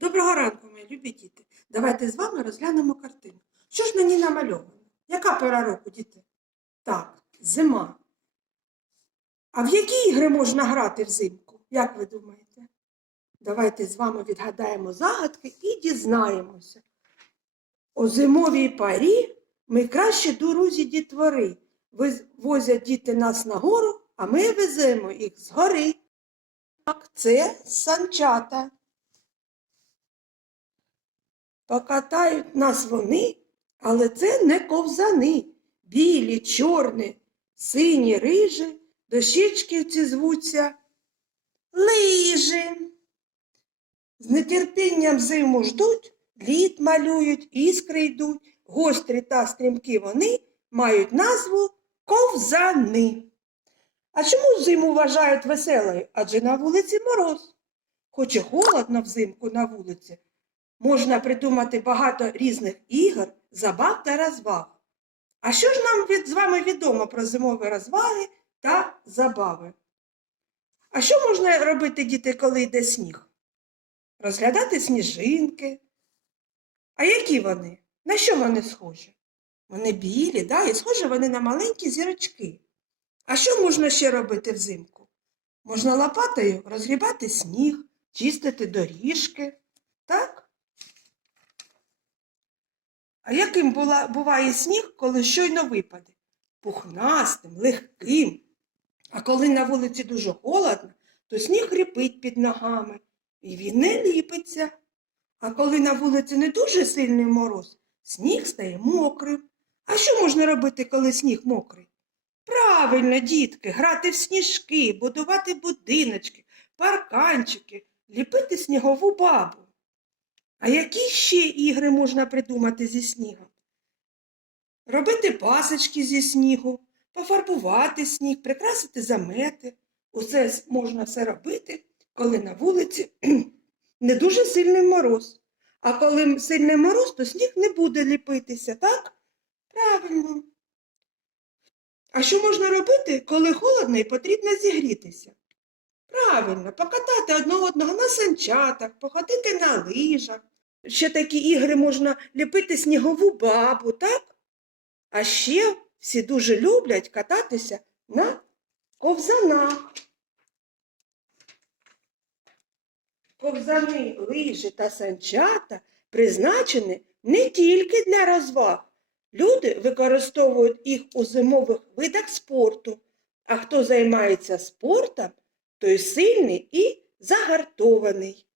Доброго ранку, мої любі діти. Давайте з вами розглянемо картину. Що ж на ній намальовано? Яка пора року, діти? Так, зима. А в які ігри можна грати взимку? Як ви думаєте? Давайте з вами відгадаємо загадки і дізнаємося. У зимовій парі ми краще друзі дітвори. Возять діти нас на гору, а ми веземо їх згори. Так, це санчата. Покатають нас вони, але це не ковзани. Білі, чорні, сині, рижі, дощечківці звуться лижі. З нетерпінням зиму ждуть, лід малюють, іскри йдуть, гострі та стрімкі вони мають назву ковзани. А чому зиму вважають веселою? Адже на вулиці мороз. Хоч і холодно взимку на вулиці, можна придумати багато різних ігор, забав та розваг. А що ж нам від, з вами відомо про зимові розваги та забави? А що можна робити, діти, коли йде сніг? Розглядати сніжинки. А які вони? На що вони схожі? Вони білі, да? і схожі вони на маленькі зірочки. А що можна ще робити взимку? Можна лопатою розгрібати сніг, чистити доріжки. Так? А яким була, буває сніг, коли щойно випаде? Пухнастим, легким. А коли на вулиці дуже холодно, то сніг ріпить під ногами, і він не ліпиться. А коли на вулиці не дуже сильний мороз, сніг стає мокрим. А що можна робити, коли сніг мокрий? Правильно, дітки, грати в сніжки, будувати будиночки, парканчики, ліпити снігову бабу. А які ще ігри можна придумати зі снігом? Робити пасочки зі снігу, пофарбувати сніг, прикрасити замети. Усе можна все робити, коли на вулиці не дуже сильний мороз. А коли сильний мороз, то сніг не буде ліпитися, так? Правильно. А що можна робити, коли холодно і потрібно зігрітися? Правильно, покатати одного одного на санчатах, походити на лижах. Ще такі ігри можна ліпити снігову бабу, так? А ще всі дуже люблять кататися на ковзанах. Ковзани, лижі та санчата призначені не тільки для розваг. Люди використовують їх у зимових видах спорту, а хто займається спортом, той сильний і загартований.